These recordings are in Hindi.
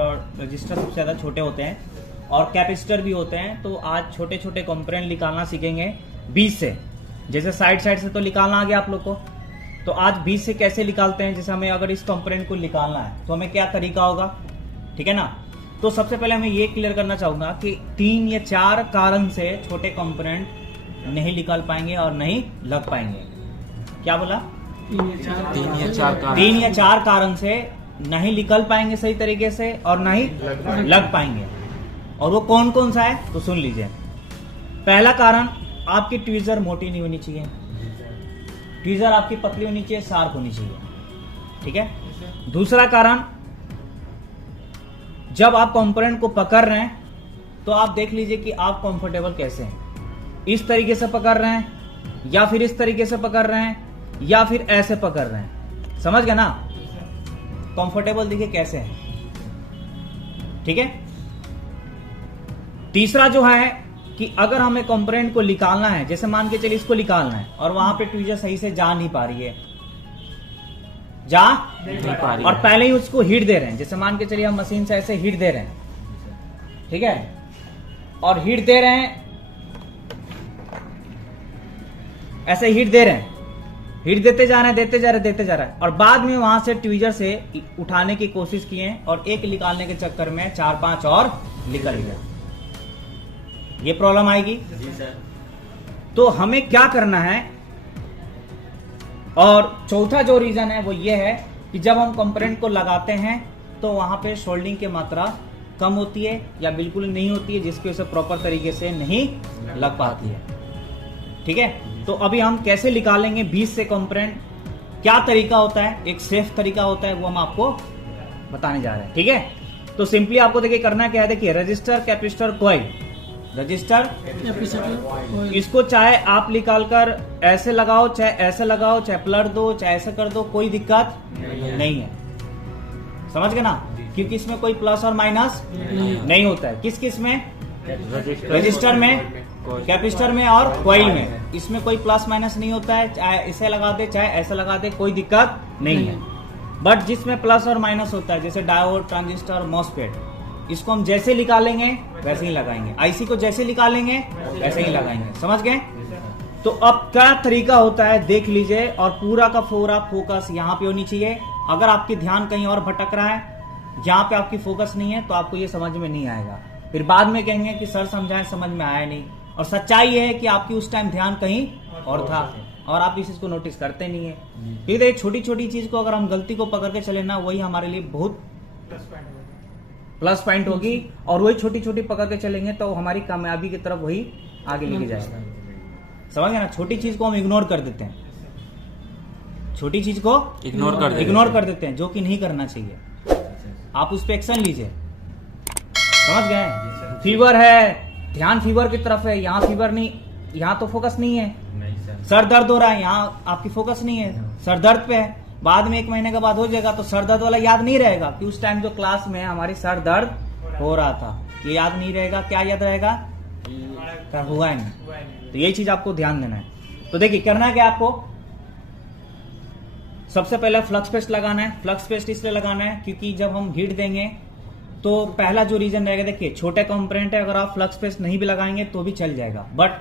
और रजिस्टर सबसे ज़्यादा छोटे होते हैं और कैपेसिटर भी होते हैं। तो आज छोटे छोटे कंपोनेंट निकालना सीखेंगे बीज से। जैसे साइड से तो निकालना आ गया आप लोग को, तो आज बीज से कैसे निकालते हैं। जैसे हमें अगर इस कंपोनेंट को निकालना है तो हमें क्या तरीका होगा, ठीक है ना। तो सबसे पहले मैं ये क्लियर करना चाहूंगा कि 3 या 4 कारण से छोटे कंपोनेंट नहीं निकाल पाएंगे और नहीं लग पाएंगे। क्या बोला? 3 या 4 कारण से नहीं निकल पाएंगे सही तरीके से और नहीं लग पाएंगे। और वो कौन कौन सा है तो सुन लीजिए। पहला कारण, आपकी ट्वीजर मोटी नहीं होनी चाहिए, ट्वीजर आपकी पतली होनी चाहिए, शार्प होनी चाहिए, ठीक है। दूसरा कारण, जब आप कंपोनेंट को पकड़ रहे हैं तो आप देख लीजिए कि आप कंफर्टेबल कैसे हैं। इस तरीके से पकड़ रहे हैं या फिर इस तरीके से पकड़ रहे हैं या फिर ऐसे पकड़ रहे हैं, समझ गए ना। कंफर्टेबल देखिए कैसे है, ठीक है। तीसरा जो है कि अगर हमें कंपोनेंट को निकालना है, जैसे मान के चलिए इसको निकालना है और वहां पे ट्वीजर सही से जा नहीं पा रही है, जा नहीं पा रही और पहले ही उसको हीट दे रहे हैं। जैसे मान के चलिए हम मशीन से ऐसे हीट दे रहे हैं, ठीक है, और हीट दे रहे हैं, ऐसे हीट दे रहे हैं, हीट देते जा रहे हैं और बाद में वहां से ट्वीजर से उठाने की कोशिश किए और एक निकालने के चक्कर में 4-5 और निकल गया। ये प्रॉब्लम आएगी जी सर। तो हमें क्या करना है। और चौथा जो रीजन है वो ये है कि जब हम कंपोनेंट को लगाते हैं तो वहां पे सोल्डिंग की मात्रा कम होती है या बिल्कुल नहीं होती है, जिसकी वजह से प्रॉपर तरीके से नहीं लग पाती है, ठीक है। तो अभी हम कैसे निकालेंगे बीज से कंपोनेंट, क्या तरीका होता है, एक सेफ तरीका होता है, वो हम आपको बताने जा रहे हैं, ठीक है। तो सिंपली आपको देखिए करना क्या है, देखिए रजिस्टर, कैपेसिटर, कॉइल, रजिस्टर, इसको चाहे आप निकाल कर ऐसे लगाओ, चाहे ऐसे लगाओ, चाहे पलट दो, चाहे ऐसे कर दो, कोई दिक्कत नहीं है, समझ गए ना। क्योंकि इसमें कोई प्लस और माइनस नहीं होता है। किस किस में? रजिस्टर में, कैपेसिटर में और कॉइल में। इसमें कोई प्लस माइनस नहीं होता है, चाहे इसे लगा दे चाहे ऐसे लगा दे, कोई दिक्कत नहीं है। बट जिसमें प्लस और माइनस होता है, जैसे डायोड, ट्रांजिस्टर, मॉसफेट, इसको हम जैसे निकालेंगे वैसे ही लगाएंगे। आईसी को जैसे निकालेंगे वैसे ही लगाएंगे, समझ गए। तो अब क्या तरीका होता है देख लीजिए, और पूरा का पूरा फोकस यहाँ पे होनी चाहिए। अगर आपकी ध्यान कहीं और भटक रहा है, यहाँ पे आपकी फोकस नहीं है, तो आपको ये समझ में नहीं आएगा। फिर बाद में कहेंगे कि सर समझाएं, समझ में आया नहीं। और सच्चाई ये है कि आपकी उस टाइम ध्यान कहीं और था और आप इस चीज को नोटिस करते नहीं है। फिर एक छोटी छोटी चीज को अगर हम गलती को पकड़ के चले ना, वही हमारे लिए बहुत प्लस पॉइंट होगी। और वही छोटी छोटी पकड़ के चलेंगे तो हमारी कामयाबी की तरफ वही आगे लेके जाएगा, समझ गए ना। छोटी चीज को हम इग्नोर कर देते हैं, छोटी चीज को इग्नोर कर देते हैं, जो कि नहीं करना चाहिए। आप उस पर एक्शन लीजिए, समझ गए। फीवर है, ध्यान फीवर की तरफ है, यहाँ फीवर नहीं, यहाँ तो फोकस नहीं है। सर दर्द हो रहा है, यहाँ आपकी फोकस नहीं है, सर दर्द पे है। बाद में 1 महीने के बाद हो जाएगा तो सर दर्द वाला याद नहीं रहेगा कि उस टाइम जो क्लास में हमारी सर दर्द हो रहा था, ये याद नहीं रहेगा। क्या याद रहेगा? क्या हुआ है नहीं। तो ये चीज आपको ध्यान देना है। तो देखिए करना क्या आपको, सबसे पहले फ्लक्स पेस्ट लगाना है। फ्लक्स पेस्ट इसलिए लगाना है क्योंकि जब हम हीट देंगे तो पहला जो रीजन रहेगा, देखिए छोटे कंपोनेंट है, अगर आप फ्लक्स पेस्ट नहीं भी लगाएंगे तो भी चल जाएगा, बट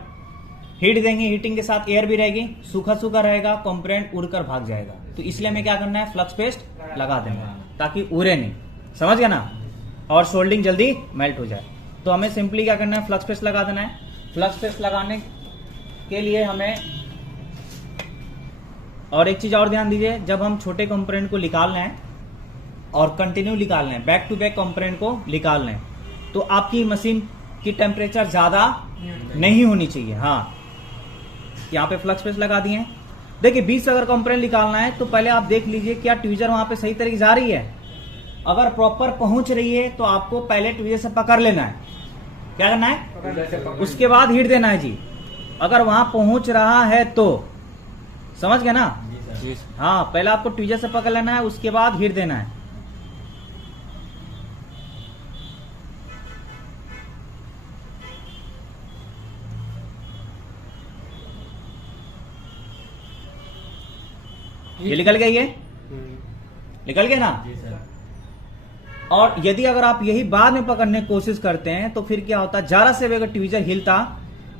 हीट देंगे, हीटिंग के साथ एयर भी रहेगी, सूखा सूखा रहेगा, कंपोनेंट उड़कर भाग जाएगा। तो इसलिए हमें क्या करना है, फ्लक्स पेस्ट लगा देना ताकि उड़े नहीं, समझ गया ना, और सोल्डिंग जल्दी मेल्ट हो जाए। तो हमें सिंपली क्या करना है, फ्लक्स पेस्ट लगा देना है। फ्लक्स पेस्ट लगाने के लिए हमें और एक चीज और ध्यान दीजिए, जब हम छोटे कंपोनेंट को निकाल रहे हैं और कंटिन्यू निकाल रहे हैं, बैक टू बैक कंपोनेंट को निकाल रहे हैं, तो आपकी मशीन की टेम्परेचर ज्यादा नहीं होनी चाहिए। हाँ, यहाँ पे फ्लक्स पेस्ट लगा दिए। देखिए 20 अगर कंपोनेंट निकालना है तो पहले आप देख लीजिए क्या ट्वीजर वहां पे सही तरीके से जा रही है। अगर प्रॉपर पहुंच रही है तो आपको पहले ट्वीजर से पकड़ लेना है। क्या करना है? उसके बाद हीट देना है जी। अगर वहां पहुंच रहा है तो, समझ गए ना। हाँ, पहले आपको ट्वीजर से पकड़ लेना है, उसके बाद हीट देना है। ये निकल गई है, निकल गया ना। और यदि अगर आप यही बाद में पकड़ने की कोशिश करते हैं तो फिर क्या होता है, जरा से भी अगर ट्वीजर हिलता,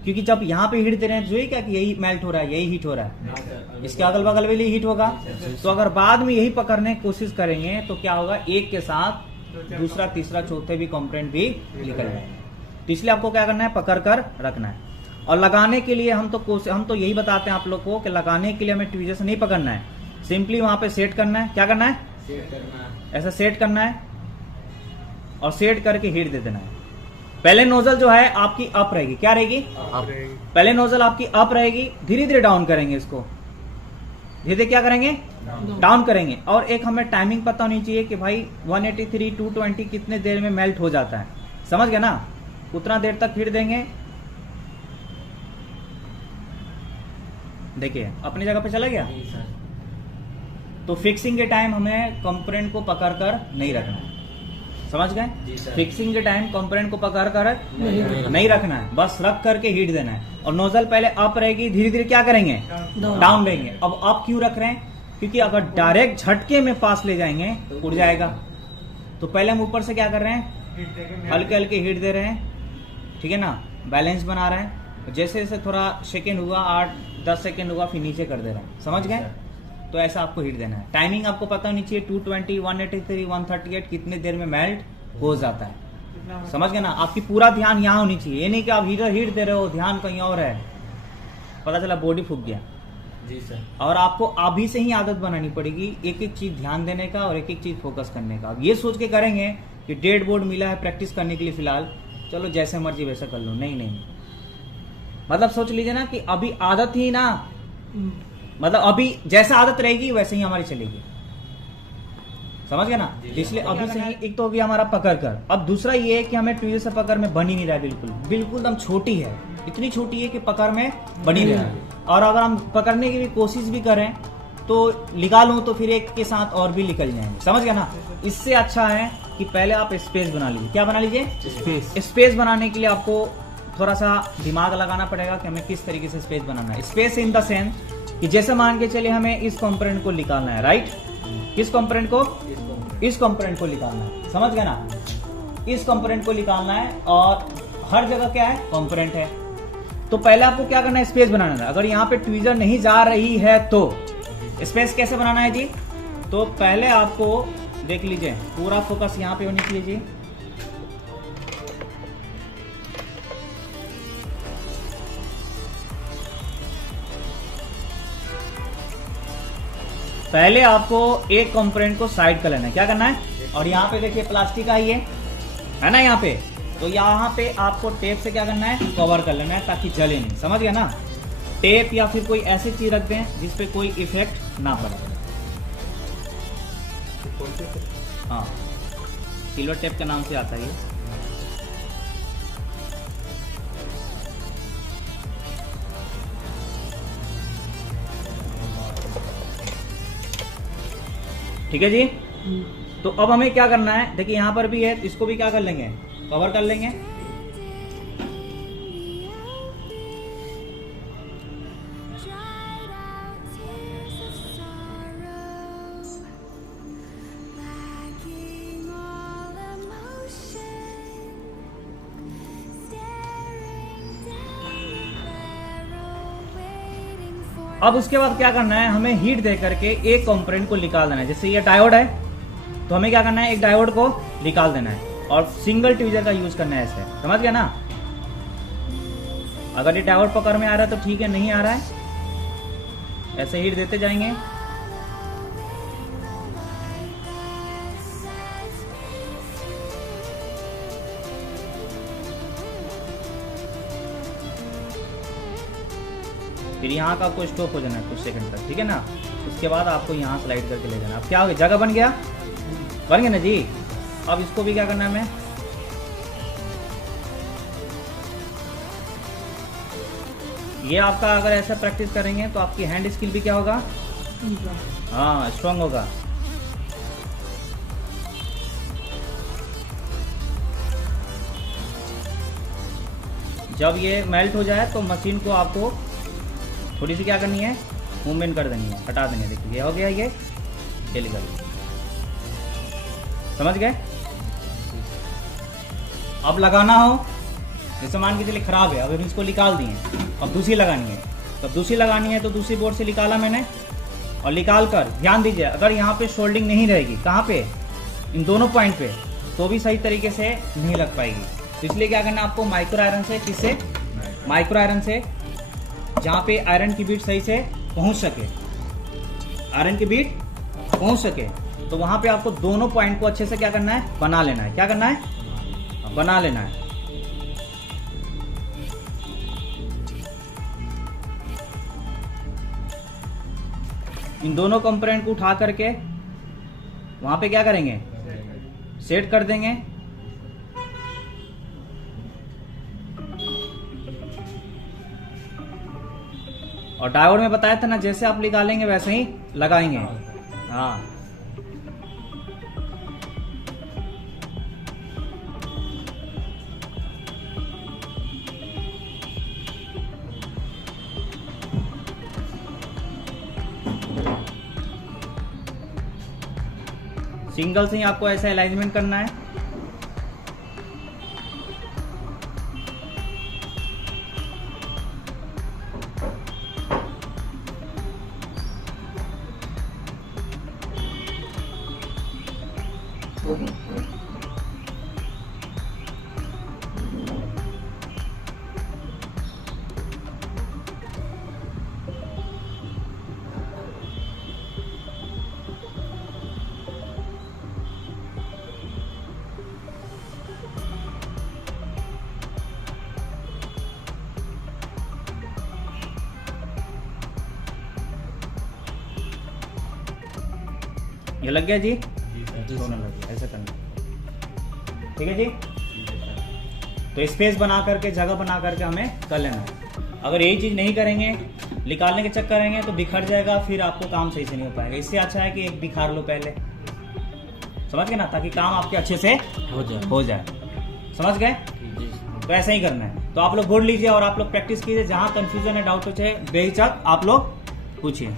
क्योंकि जब यहाँ पे हिट दे रहे हैं तो यही क्या कि यही मेल्ट हो रहा है, यही हीट हो रहा है, इसके अगल बगल भी हीट होगा। तो अगर बाद में यही पकड़ने की कोशिश करेंगे तो क्या होगा, एक के साथ दूसरा तीसरा चौथे भी कंपोनेंट भी निकल जाएंगे। तो इसलिए आपको क्या करना है, पकड़ कर रखना है। और लगाने के लिए हम तो यही बताते हैं आप लोग को कि लगाने के लिए हमें ट्वीजर से नहीं पकड़ना है, सिंपली वहां पे सेट करना है। क्या करना है, ऐसा सेट करना है और सेट करके हीट दे देना है। पहले नोजल जो है आपकी अप रहेगी, क्या रहेगी, पहले नोजल आपकी अप रहेगी, धीरे धीरे डाउन करेंगे इसको, धीरे धीरे क्या करेंगे, डाउन करेंगे। और एक हमें टाइमिंग पता होनी चाहिए कि भाई 183 220 कितने देर में मेल्ट हो जाता है, समझ गए ना, उतना देर तक हीट देंगे। देखिए अपनी जगह पे चला गया। तो फिक्सिंग के टाइम हमें कंपोनेंट को पकड़ कर नहीं रखना है, समझ गए, फिक्सिंग के टाइम कंपोनेंट को पकड़ कर नहीं रखना है, बस रख करके हीट देना है। और नोजल पहले अप रहेगी, धीरे धीरे क्या करेंगे, डाउन रहेंगे। अब अप क्यों रख रहे हैं, क्योंकि अगर डायरेक्ट झटके में पास ले जाएंगे उड़ जाएगा। तो पहले हम ऊपर से क्या कर रहे हैं, हल्के हल्के हीट दे रहे हैं, ठीक है ना, बैलेंस बना रहे हैं। जैसे जैसे थोड़ा सेकेंड हुआ, 8-10 सेकेंड हुआ, फिर नीचे कर दे रहे हैं, समझ गए। तो ऐसा आपको हीट देना है। टाइमिंग आपको पता होनी चाहिए, 220 183 138 कितने देर में मेल्ट हो जाता है, समझ गए ना। आपकी पूरा ध्यान यहाँ होनी चाहिए, ये नहीं कि आप हीट दे रहे हो, ध्यान कहीं और है, पता चला बॉडी फूक गया। जी सर। और आपको अभी से ही आदत बनानी पड़ेगी एक एक चीज ध्यान देने का और एक एक चीज फोकस करने का। अब ये सोच के करेंगे कि डेड बोर्ड मिला है प्रैक्टिस करने के लिए, फिलहाल चलो जैसे मर्जी वैसा कर लो, नहीं, मतलब सोच लीजिए ना कि अभी आदत ही ना, मतलब अभी जैसा आदत रहेगी वैसे ही हमारी चलेगी, समझ गए ना। इसलिए अभी से ही एक तो हो गया हमारा पकड़ कर। अब दूसरा ये है कि हमें ट्वीजर से पकड़ में बन ही नहीं रहा है, बिल्कुल एकदम छोटी है, इतनी छोटी है कि पकड़ में बन ही रहा है। और अगर हम पकड़ने की भी कोशिश भी करें तो निकालूं तो फिर एक के साथ और भी निकल जाएंगे, समझ गए ना। इससे अच्छा है कि पहले आप स्पेस बना लीजिए। क्या बना लीजिए, स्पेस बनाने के लिए आपको थोड़ा सा दिमाग लगाना पड़ेगा कि हमें किस तरीके से स्पेस बनाना है। स्पेस इन द सेंस कि जैसे मान के चलिए हमें इस कंपोनेंट को निकालना है, राइट, किस कंपोनेंट को, इस कंपोनेंट को निकालना है, समझ गए ना, इस कंपोनेंट को निकालना है। और हर जगह क्या है, कंपोनेंट है। तो पहले आपको क्या करना है, स्पेस बनाना है। अगर यहाँ पे ट्वीजर नहीं जा रही है तो स्पेस कैसे बनाना है जी, तो पहले आपको देख लीजिए, पूरा फोकस यहाँ पे होनी चाहिए जी। पहले आपको एक कंपोनेंट को साइड कर लेना है, क्या करना है, और यहाँ पे देखिए प्लास्टिक का ये है ना यहाँ पे, तो यहाँ पे आपको टेप से क्या करना है, कवर कर लेना है ताकि जले नहीं, समझ गया ना। टेप या फिर कोई ऐसी चीज रख दें जिसपे कोई इफेक्ट ना पड़े। हाँ, सिल्वर टेप के नाम से आता है ये। ठीक है जी। तो अब हमें क्या करना है, देखिए यहाँ पर भी है, इसको भी क्या कर लेंगे, कवर कर लेंगे। अब उसके बाद क्या करना है, हमें हीट दे करके एक कंपोनेंट को निकाल देना है। जैसे ये डायोड है तो हमें क्या करना है, एक डायोड को निकाल देना है और सिंगल ट्वीजर का यूज करना है ऐसे, समझ गया ना। अगर ये डायोड पकड़ में आ रहा है तो ठीक है, नहीं आ रहा है ऐसे हीट देते जाएंगे। फिर यहाँ का आपको स्टॉप हो जाना है कुछ सेकंड तक, ठीक है ना। उसके बाद आपको यहाँ स्लाइड करके ले जाना। अब क्या हो गया, जगह बन गया ना जी। अब इसको भी क्या करना है, हमें ये आपका अगर ऐसा प्रैक्टिस करेंगे तो आपकी हैंड स्किल भी क्या होगा, हाँ, स्ट्रांग होगा। जब ये मेल्ट हो जाए तो मशीन को आपको थोड़ी सी क्या करनी है, मूवमेंट कर देनी है, हटा देनी है। देखिए ये हो गया, ये निकल, समझ गए। अब लगाना हो, जैसे मान के चलिए खराब है, अब इसको निकाल दिए, अब दूसरी लगानी है, तो दूसरी लगानी है तो दूसरी बोर्ड से निकाला मैंने, और निकाल कर ध्यान दीजिए अगर यहाँ पे शोल्डिंग नहीं रहेगी, कहाँ पे, इन दोनों पॉइंट पे, तो भी सही तरीके से नहीं लग पाएगी। तो इसलिए क्या करना है आपको, माइक्रो आयरन से, किससे, माइक्रो आयरन से, जहाँ पे आयरन की बीट सही से पहुँच सके, आयरन की बीट पहुँच सके, तो वहाँ पे आपको दोनों पॉइंट को अच्छे से क्या करना है, बना लेना है। क्या करना है, बना लेना है। इन दोनों कंपोनेंट को उठा करके वहां पे क्या करेंगे, सेट कर देंगे। और डायोड में बताया था ना, जैसे आप निकालेंगे वैसे ही लगाएंगे। हाँ, सिंगल से ही आपको ऐसा अलाइनमेंट करना है। ये लग गया जी, दोनों लग गया, ऐसा करना, ठीक है जी। तो स्पेस बना करके, जगह बना करके हमें कर लेना है। अगर यही चीज नहीं करेंगे, निकालने के चक्कर करेंगे तो बिखर जाएगा, फिर आपको काम सही से नहीं हो पाएगा। इससे अच्छा है कि एक बिखार लो पहले, समझ गए ना, ताकि काम आपके अच्छे से हो जाए। समझ गए? तो ऐसा ही करना है। तो आप लोग बोर्ड लीजिए और आप लोग प्रैक्टिस कीजिए, जहां कंफ्यूजन है, डाउट हो, चाहे बेहिचक आप लोग पूछिए।